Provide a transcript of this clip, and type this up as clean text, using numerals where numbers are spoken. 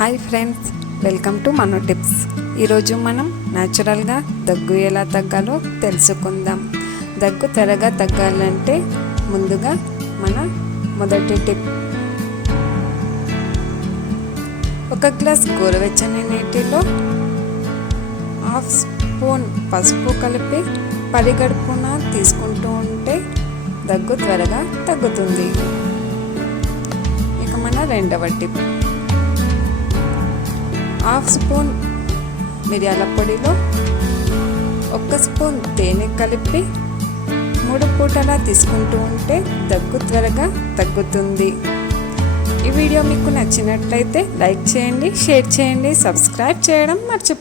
Hi friends, welcome to Manu tips. ఈరోజు మనం న్యాచురల్గా దగ్గు ఎలా తగ్గాలో తెలుసుకుందాం. దగ్గు త్వరగా తగ్గాలంటే ముందుగా మన మొదటి టిప్, ఒక గ్లాస్ గోరువెచ్చని నీటిలో హాఫ్ స్పూన్ పసుపు కలిపి పరిగడుపున తీసుకుంటూ ఉంటే దగ్గు త్వరగా తగ్గుతుంది. ఇక మన రెండవ టిప్, హాఫ్ స్పూన్ మిరియాల పొడిలో 1 స్పూన్ తేనె కలిపి 3 పూటలా తీసుకుంటూ ఉంటే దగ్గు త్వరగా తగ్గుతుంది. ఈ వీడియో మీకు నచ్చినట్లయితే లైక్ చేయండి, షేర్ చేయండి, సబ్స్క్రైబ్ చేయడం మర్చిపోకండి.